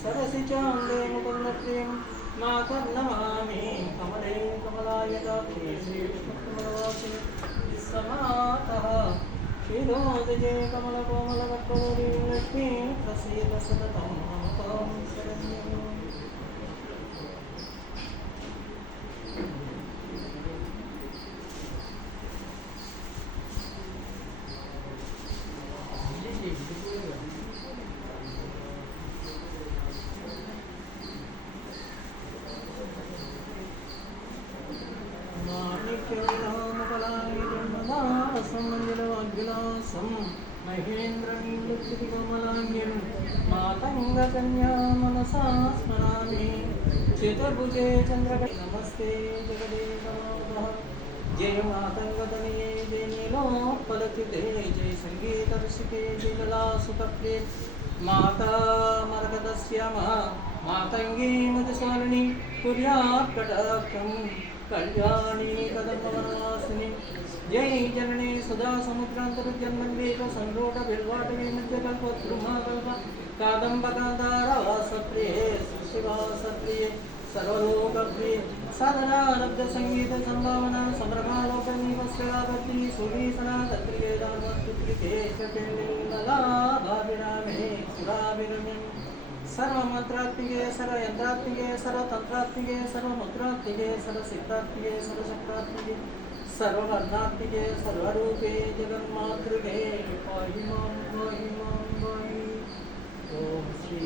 सरसि चान्दे मुकुन्दप्रियं मातर्नमामि कमले कमलायताक्षे श्रीविष्णुकमलवासिनि समातः क्षीरोदजे कमलकोमलकट्टोरी लक्ष्मी प्रसीद सततं नमतां शरण्यम्। महेन्द्रनीलकमलाङ्ग्यं मातङ्गकन्या मनसा स्मरामि चतुर्भुजे चन्द्रकटे नमस्ते जगदेकमातः जय मातङ्गतनये जय नीलोत्पलच्युते जय सङ्गीतरसिके जय ललासुतप्रिये माता मरकतश्यामा मातङ्गी मधुस्वालिनी कुर्यात् कटाक्षं कल्याणी कदम्बवनवासिनी जय जननी सुधा समुद्रान्तर्जन्मन्वेक संरूढ बिल्वाटवी मध्यकल्पद्रुमकल्प कादम्बकान्तारवासप्रिये शिवासप्रिये सर्वलोकप्रिये साधनारब्ध संगीत संभावना सम्भ्रमालोकनिवस्यागति सुरीसना तत्रिये दानवत्पुत्रिके कपिललाभाभिरामे सुराभिरम्यं सर्वमन्त्रात्मिके सर्वयन्त्रात्मिके सर्वतन्त्रात्मिके सर्वमुद्रात्मिके सर्वसिद्धात्मिके सर्वशक्तात्मिके सर्ववर्णात्मिके सर्वरूपे जगन्मातृके पाहि मां पाहि मां पाहि। ओम श्री